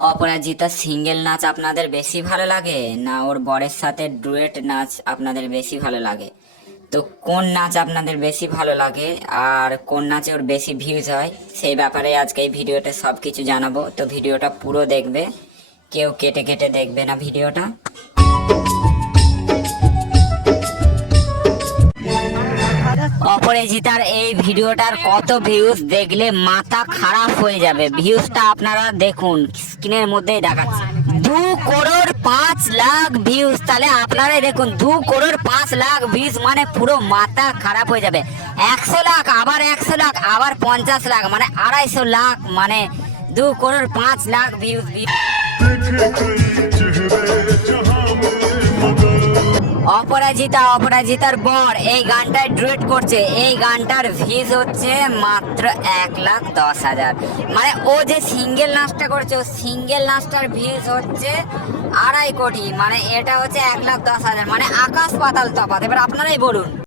অপরাজিতা single নাচ আপনাদের বেশি ভালো লাগে না ওর বরের সাথে ডুয়েট নাচ আপনাদের বেশি ভালো লাগে? তো কোন নাচ আপনাদের বেশি ভালো লাগে আর কোন নাচে ওর বেশি ভিউজ হয় সেই ব্যাপারে আজকে এই ভিডিওতে সব কিছু জানাবো। তো ভিডিওটা পুরো দেখবে, কেউ কেটে কেটে দেখবে না ভিডিওটা। অপরাজিতার এই ভিডিওটার কত ভিউজ দেখলে মাথা খারাপ হয়ে যাবে। ভিউজটা আপনারা দেখুন, স্ক্রিনের মধ্যেই দেখাচ্ছে 2,05,00,000 ভিউজ। তাহলে আপনারাই দেখুন 2,05,00,000 ভিউজ মানে পুরো মাথা খারাপ হয়ে যাবে। 100 লাখ, আবার 100 লাখ, আবার 50 লাখ, মানে 250 লাখ, মানে 2,05,00,000 ভিউজ। অপরাজিতার বর এই গানটায় ডুয়েট করছে। এই গানটার ভিউজ হচ্ছে মাত্র 1,10,000। মানে ও যে সিঙ্গেল নাচটা করছে, ও সিঙ্গেল নাচটার ভিউজ হচ্ছে 2.5 কোটি। মানে এটা হচ্ছে 1,10,000, মানে আকাশ পাতাল তফাৎ। এবার আপনারাই বলুন।